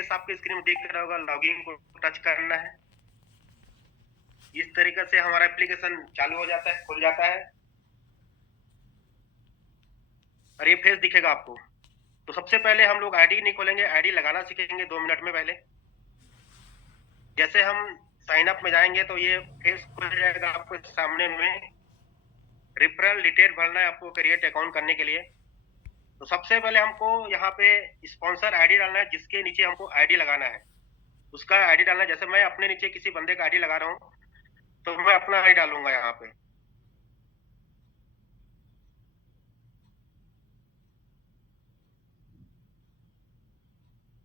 Face आपके screen में दिख रहा होगा, लॉगिन को टच करना है। इस तरीके से हमारा एप्लीकेशन चालू हो जाता है, खुल जाता है और ये फेस दिखेगा आपको। तो सबसे पहले हम लोग आईडी नहीं खोलेंगे, आईडी लगाना सीखेंगे 2 मिनट में। पहले जैसे हम साइन अप में जाएंगे तो ये फेस खुल जाएगा आपको सामने में। रेफरल डिटेल भरना है आपको क्रिएट अकाउंट करने के लिए। तो सबसे पहले हमको यहाँ पे स्पॉन्सर आईडी डालना है, जिसके नीचे हमको आईडी लगाना है उसका आईडी डालना है। जैसे मैं अपने नीचे किसी बंदे का आईडी लगा रहा हूँ तो मैं अपना आईडी डालूंगा यहाँ पे।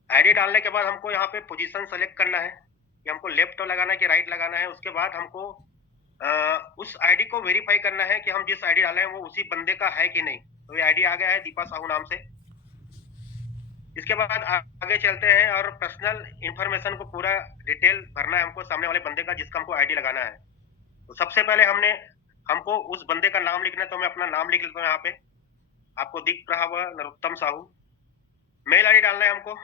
आईडी डालने के बाद हमको यहाँ पे पोजीशन सेलेक्ट करना है कि हमको लेफ्ट लगाना है कि राइट लगाना है। उसके बाद हमको उस आईडी को वेरीफाई करना है कि हम जिस आईडी डाले हैं वो उसी बंदे का है कि नहीं। तो ये आईडी आ गया है दीपा साहू नाम से। इसके बाद आगे चलते हैं और पर्सनल इंफॉर्मेशन को पूरा डिटेल भरना है हमको सामने वाले बंदे का जिसका हमको आईडी लगाना है। तो सबसे पहले हमको उस बंदे का नाम लिखना है। तो मैं अपना नाम लिख लेता हूँ यहाँ पे, आपको दिख रहा हुआ नरोत्तम साहू। मेल आईडी डालना है हमको।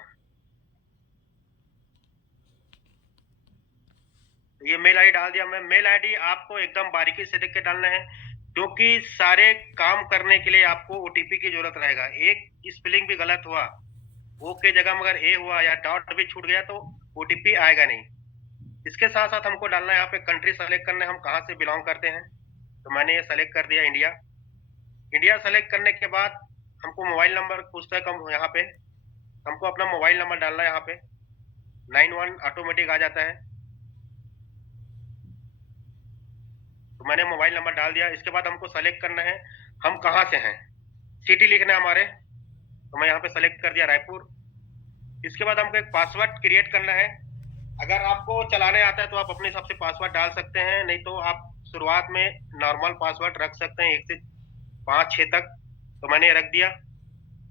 ये मेल आईडी डाल दिया मैं। मेल आईडी आपको एकदम बारीकी से देख के डालना है, क्योंकि सारे काम करने के लिए आपको ओटीपी की जरूरत रहेगा। एक स्पेलिंग भी गलत हुआ, ओ के जगह में अगर ए हुआ या डॉट भी छूट गया तो ओटीपी आएगा नहीं। इसके साथ साथ हमको डालना है यहाँ पे कंट्री सेलेक्ट करना है, हम कहाँ से बिलोंग करते हैं। तो मैंने ये सेलेक्ट कर दिया इंडिया। इंडिया सेलेक्ट करने के बाद हमको मोबाइल नंबर पूछता है कम यहाँ पे, हमको अपना मोबाइल नंबर डालना है यहाँ पे। 91 ऑटोमेटिक आ जाता है, तो मैंने मोबाइल नंबर डाल दिया। इसके बाद हमको सेलेक्ट करना है हम कहाँ से हैं, सिटी लिखना है हमारे। तो मैं यहाँ पे सेलेक्ट कर दिया रायपुर। इसके बाद हमको एक पासवर्ड क्रिएट करना है। अगर आपको चलाने आता है तो आप अपने हिसाब से पासवर्ड डाल सकते हैं, नहीं तो आप शुरुआत में नॉर्मल पासवर्ड रख सकते हैं 1 से 5 6 तक। तो मैंने रख दिया।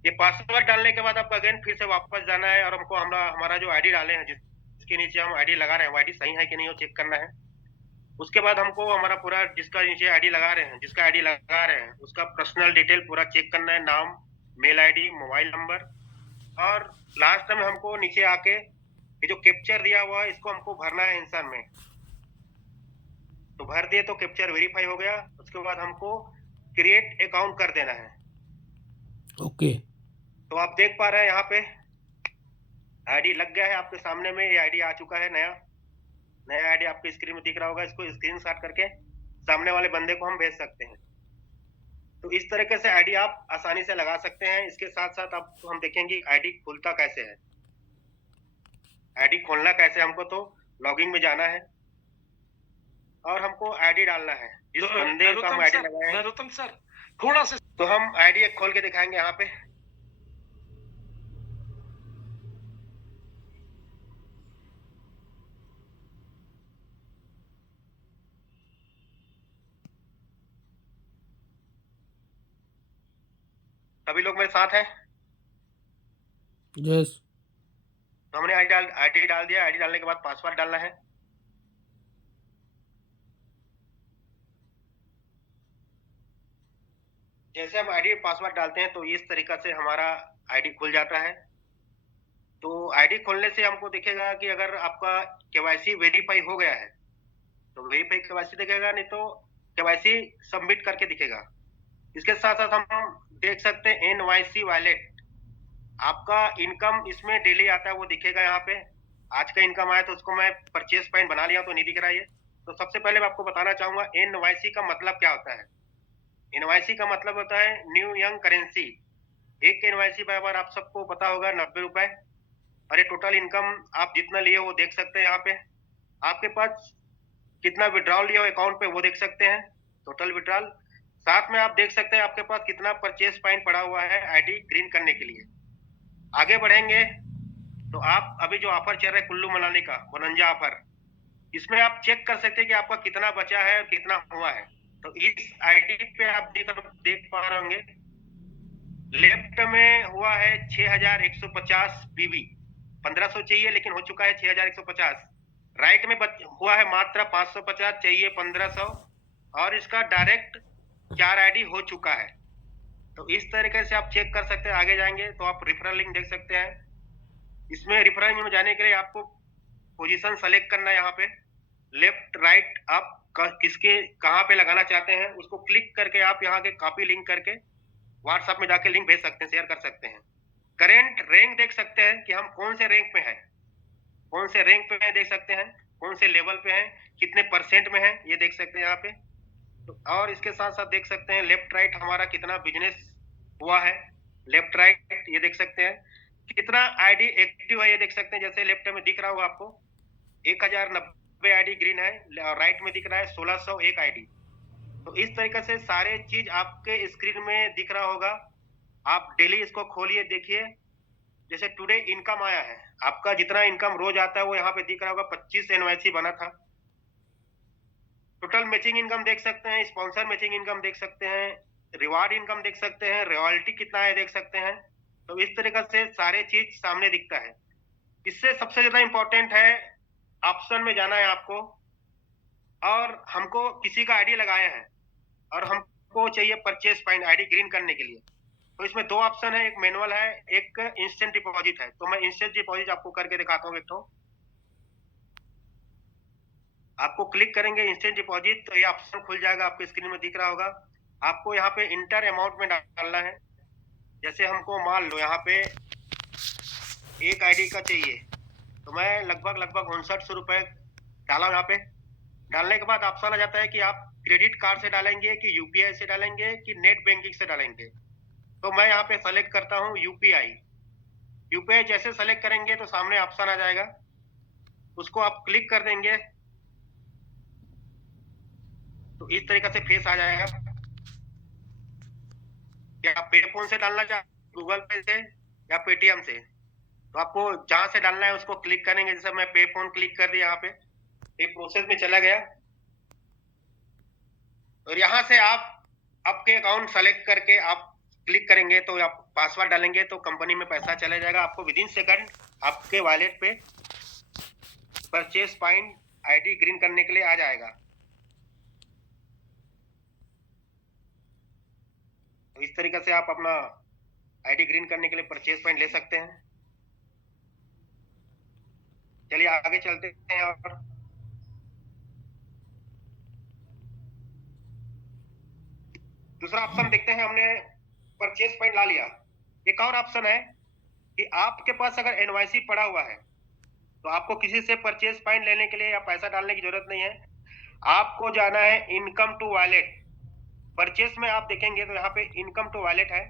ये पासवर्ड डालने के बाद आपको अगेन फिर से वापस जाना है और हमको हमारा जो आईडी डाले हैं जिसके नीचे हम आईडी लगा रहे हैं वो आईडी सही है कि नहीं वो चेक करना है। उसके बाद हमको हमारा पूरा जिसका नीचे आईडी लगा रहे हैं, जिसका आईडी लगा रहे हैं उसका पर्सनल डिटेल पूरा चेक करना है, नाम, मेल आईडी, मोबाइल नंबर। और लास्ट में हमको नीचे आके ये जो कैप्चर दिया हुआ है इसको हमको भरना है आंसर में। तो भर दिए तो कैप्चर वेरीफाई हो गया। उसके बाद हमको क्रिएट अकाउंट कर देना है। ओके। तो आप देख पा रहे हैं यहाँ पे आईडी लग गया है आपके सामने में। ये आईडी आ चुका है, नया आईडी आपके स्क्रीन में दिख रहा होगा। इसको स्क्रीनशॉट करके सामने वाले बंदे को हम भेज सकते हैं। तो इस तरीके से आईडी आप आसानी से लगा सकते हैं। इसके साथ साथ अब हम देखेंगे आईडी खुलता कैसे है। आईडी खोलना कैसे, हमको तो लॉगिन में जाना है और हमको आईडी डालना है जिस बंदे का हम आईडी लगाए हैं। नरोत्तम सर थोड़ा सा तो हम आईडी खोल के दिखाएंगे यहाँ पे। सभी लोग मेरे साथ हैं? यस। तो हमने आईडी डाल दिया। आईडी डालने के बाद पासवर्ड डालना है। जैसे हम आईडी पासवर्ड डालते हैं तो इस तरीका से हमारा आईडी खुल जाता है। तो आईडी खोलने से हमको दिखेगा कि अगर आपका केवाईसी वेरीफाई हो गया है तो वेरीफाई केवाईसी दिखेगा, नहीं तो केवाईसी सबमिट करके दिखेगा। इसके साथ साथ हम देख सकते हैं एनवाईसी वॉलेट, आपका इनकम इसमें डेली आता है वो दिखेगा यहाँ पे। आज का इनकम आया तो उसको मैं परचेस पॉइंट बना लिया तो नहीं दिख रहा है ये। तो सबसे पहले मैं आपको बताना चाहूंगा एनवाईसी का मतलब क्या होता है। एनवाईसी का मतलब होता है न्यू यंग करेंसी। एक एनवाईसी बराबर आप सबको पता होगा 90 रुपए। और ये टोटल इनकम आप जितना लिए वो देख सकते हैं यहाँ पे। आपके पास कितना विड्रॉल लिया हो अकाउंट पे वो देख सकते हैं, टोटल विड्रॉल। साथ में आप देख सकते हैं आपके पास कितना परचेस पॉइंट पड़ा हुआ है आईडी ग्रीन करने के लिए। आगे बढ़ेंगे तो आप अभी जो ऑफर चल रहा है कुल्लू मनाली का बोनंजा ऑफर, इसमें आप चेक कर सकते हैं कि आपका कितना बचा है और कितना हुआ है। तो इस आईडी पे आप देख पा रहे होंगे लेफ्ट में हुआ है 6150 बीबी। 1500 चाहिए लेकिन हो चुका है 6150। राइट में हुआ है मात्र 550, चाहिए 1500। और इसका डायरेक्ट 4 आईडी हो चुका है। तो इस तरीके से आप चेक कर सकते हैं। आगे जाएंगे तो आप रेफरल लिंक देख सकते हैं। इसमें रेफरल में जाने के लिए आपको पोजीशन सेलेक्ट करना है, यहाँ पे लेफ्ट राइट आप किसके कहाँ पे लगाना चाहते हैं उसको क्लिक करके आप यहाँ के कॉपी लिंक करके व्हाट्सएप में जाके लिंक भेज सकते हैं, शेयर कर सकते हैं। करेंट रैंक देख सकते हैं कि हम कौन से रैंक पे हैं, कौन से रैंक पे हैं देख सकते हैं, कौन से लेवल पे हैं, कितने परसेंट में है ये देख सकते हैं यहाँ पे। तो और इसके साथ साथ देख सकते हैं लेफ्ट राइट हमारा कितना बिजनेस हुआ है, लेफ्ट राइट ये देख सकते हैं, कितना आईडी एक्टिव है ये देख सकते हैं। जैसे लेफ्ट में दिख रहा होगा आपको 1090 आईडी ग्रीन है, और राइट में दिख रहा है 1601 आईडी। तो इस तरीके से सारे चीज आपके स्क्रीन में दिख रहा होगा। आप डेली इसको खोलिए देखिए। जैसे टुडे इनकम आया है, आपका जितना इनकम रोज आता है वो यहाँ पे दिख रहा होगा। 25 एनवाईसी बना था। टोटल मैचिंग इनकम देख सकते हैं, स्पॉन्सर मैचिंग इनकम देख सकते हैं, रिवार्ड इनकम देख सकते हैं, रॉयल्टी कितना है देख सकते हैं। तो इस तरीके से सारे चीज सामने दिखता है। इससे सबसे ज्यादा इंपॉर्टेंट है ऑप्शन में जाना है आपको, और हमको किसी का आईडी लगाया है और हमको चाहिए परचेस पॉइंट आईडी ग्रीन करने के लिए। तो इसमें दो ऑप्शन है, एक मैनुअल है, एक इंस्टेंट डिपॉजिट है। तो मैं इंस्टेंट डिपॉजिट आपको करके दिखाता हूँ। एक तो आपको क्लिक करेंगे इंस्टेंट डिपॉजिट तो ये ऑप्शन खुल जाएगा, आपके स्क्रीन में दिख रहा होगा। आपको यहाँ पे इंटर अमाउंट में डालना है। जैसे हमको मान लो यहाँ पे एक आईडी का चाहिए, तो मैं लगभग 5900 रुपए डाला यहाँ पे। डालने के बाद ऑप्शन आ जाता है कि आप क्रेडिट कार्ड से डालेंगे कि यूपीआई से डालेंगे कि नेट बैंकिंग से डालेंगे। तो मैं यहाँ पे सेलेक्ट करता हूँ यूपीआई। यूपीआई जैसे सेलेक्ट करेंगे तो सामने ऑप्शन आ जाएगा, उसको आप क्लिक कर देंगे तो इस तरीके से फेस आ जाएगा। क्या आप पे फोन से डालना चाहते, गूगल पे से या पेटीएम से? तो आपको जहां से डालना है उसको क्लिक करेंगे। जैसे मैं पे फोन क्लिक कर दिया, यहाँ पे एक प्रोसेस में चला गया, और यहाँ से आप आपके अकाउंट सेलेक्ट करके आप क्लिक करेंगे तो आप पासवर्ड डालेंगे तो कंपनी में पैसा चला जाएगा। आपको विदिन सेकंड आपके वॉलेट पे परचेस पॉइंट आईडी ग्रीन करने के लिए आ जाएगा। तो इस तरीके से आप अपना आईडी ग्रीन करने के लिए परचेस पॉइंट ले सकते हैं। चलिए आगे चलते हैं। और दूसरा ऑप्शन देखते हैं। हमने परचेस पॉइंट ला लिया। एक और ऑप्शन है कि आपके पास अगर एनवाईसी पड़ा हुआ है तो आपको किसी से परचेस पॉइंट लेने के लिए या पैसा डालने की जरूरत नहीं है। आपको जाना है इनकम टू वॉलेट। परचेस में आप देखेंगे तो यहाँ पे इनकम टू वॉलेट है।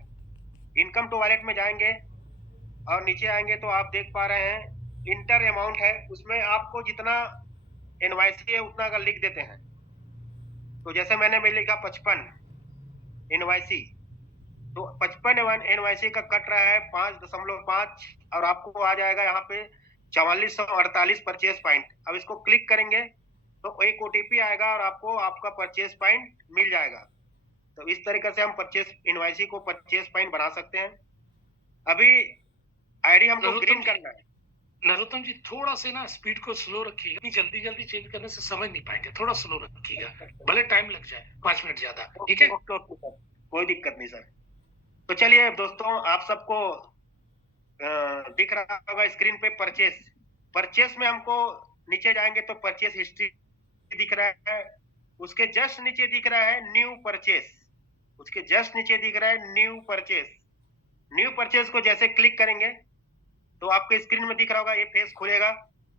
इनकम टू वॉलेट में जाएंगे और नीचे आएंगे तो आप देख पा रहे हैं इंटर अमाउंट है। उसमें आपको जितना एनवाईसी है उतना अगर लिख देते हैं, तो जैसे मैंने लिखा 55 एनवाईसी, तो 55 एनवाईसी का कट रहा है 5.5 और आपको आ जाएगा यहाँ पे 4448 परचेस पॉइंट। अब इसको क्लिक करेंगे तो एक ओटीपी आएगा और आपको आपका परचेस पॉइंट मिल जाएगा। तो इस तरीके से हम परचेस इनवाइसी को परचेस पॉइंट बना सकते हैं। अभी आईडी हमको ग्रीन करना है। नरोत्तम जी थोड़ा से ना स्पीड को स्लो रखिएगा, इतनी जल्दी जल्दी चेंज करने से समझ नहीं पाएंगे, थोड़ा स्लो रखिएगा, भले टाइम लग जाए 5 मिनट ज्यादा। ठीक है, ओके ओके सर, कोई दिक्कत नहीं सर। तो चलिए दोस्तों, आप सबको दिख रहा होगा स्क्रीन पे परचेस। परचेस में हमको नीचे जाएंगे तो परचेस हिस्ट्री दिख रहा है, उसके जस्ट नीचे दिख रहा है न्यू परचेस, उसके जस्ट नीचे दिख रहा है न्यू परचेस। न्यू परचेस को जैसे क्लिक करेंगे तो आपके स्क्रीन में दिख रहा होगा, ये पेज खुलेगा।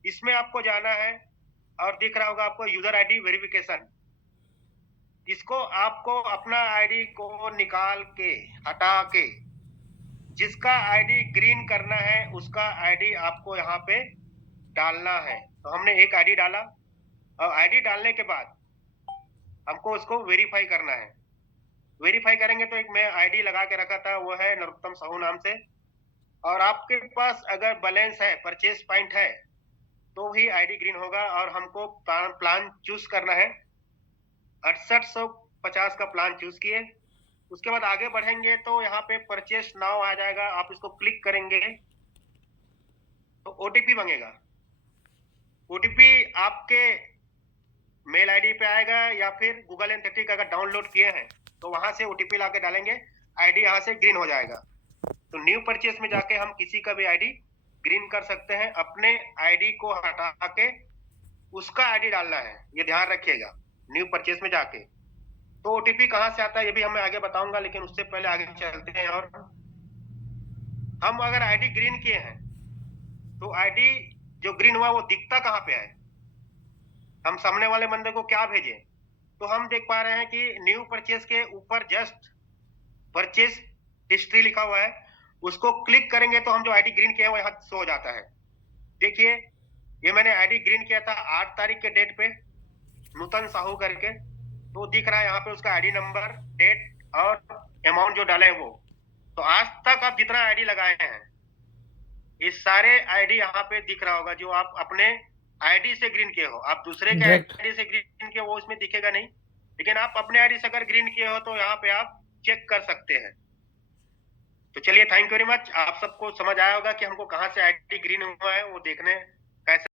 इसमें आपको जाना है और दिख रहा होगा आपको यूजर आईडी वेरिफिकेशन। इसको आपको अपना आईडी को निकाल के हटा के जिसका आईडी ग्रीन करना है उसका आईडी आपको यहाँ पे डालना है। तो हमने एक आईडी डाला और आईडी डालने के बाद हमको उसको वेरीफाई करना है। वेरीफाई करेंगे तो एक मैं आईडी लगा के रखा था, वो है नरोत्तम साहू नाम से। और आपके पास अगर बैलेंस है, परचेस पॉइंट है, तो ही आईडी ग्रीन होगा। और हमको प्लान चूज करना है, 6850 का प्लान चूज किए। उसके बाद आगे बढ़ेंगे तो यहाँ पे परचेस नाउ आ जाएगा, आप इसको क्लिक करेंगे तो ओटीपी मांगेगा। ओटीपी आपके मेल आईडी पे आएगा या फिर गूगल एनालिटिक्स अगर डाउनलोड किए हैं तो वहां से ओटीपी लाके डालेंगे, आईडी यहाँ से ग्रीन हो जाएगा। तो न्यू परचेस में जाके हम किसी का भी आईडी ग्रीन कर सकते हैं, अपने आईडी को हटा के उसका आईडी डालना है, ये ध्यान रखिएगा न्यू परचेस में जाके। तो ओटीपी कहाँ से आता है ये भी हमें आगे बताऊंगा, लेकिन उससे पहले आगे चलते हैं। और हम अगर आईडी ग्रीन किए हैं तो आईडी जो ग्रीन हुआ वो दिखता कहाँ पे है, हम सामने वाले बंदे को क्या भेजें? तो हम देख पा रहे हैं कि न्यू परचेस के ऊपर जस्ट परचेस हिस्ट्री लिखा हुआ है, उसको क्लिक करेंगे तो हम जो आईडी ग्रीन किए हैं वो यहाँ शो हो जाता है। देखिए ये मैंने आईडी ग्रीन किया था 8 तारीख के डेट पे, नूतन साहू करके, तो दिख रहा है यहाँ पे उसका आईडी नंबर, डेट और अमाउंट जो डाले हैं वो। तो आज तक आप जितना आईडी लगाए हैं ये सारे आईडी यहाँ पे दिख रहा होगा, जो आप अपने आईडी से ग्रीन किए हो। आप दूसरे के Right. आईडी से ग्रीन किए हो वो इसमें दिखेगा नहीं, लेकिन आप अपने आईडी से अगर ग्रीन किए हो तो यहाँ पे आप चेक कर सकते हैं। तो चलिए, थैंक यू वेरी मच। आप सबको समझ आया होगा कि हमको कहाँ से आईडी ग्रीन हुआ है वो देखने कैसे